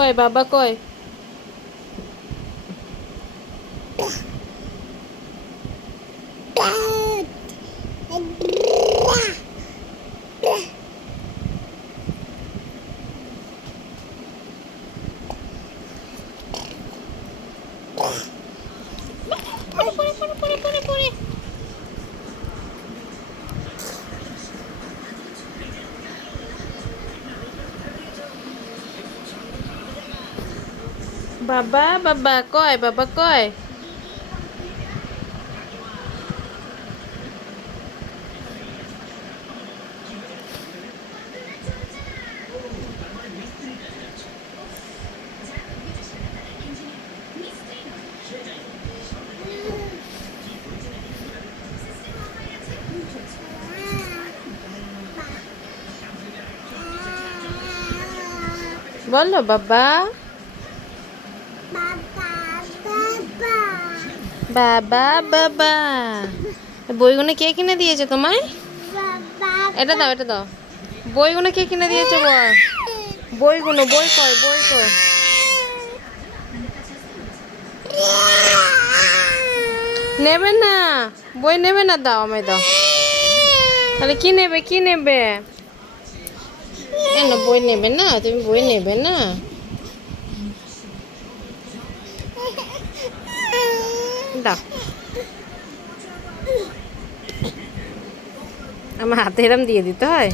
কয়, বাবা কয়। বাবা বাবা কয়, বাবা কয়। বলো বাবা। বাবা বাবা। বইগুলো কে কিনে দিয়েছে তোমায়? এটা দাও, এটা দাও। বইগুলো কে কিনে দিয়েছে বল? বইগুলো, বই কয়, বই কয়। নেবে না, বই নেবে না, দাও আমায় দাও। তাহলে কি নেবে, কি নেবে? কেন বই নেবে না? তুমি বই নেবে না? দাও। আমার হাতে এরম দিয়ে দিতে হয়।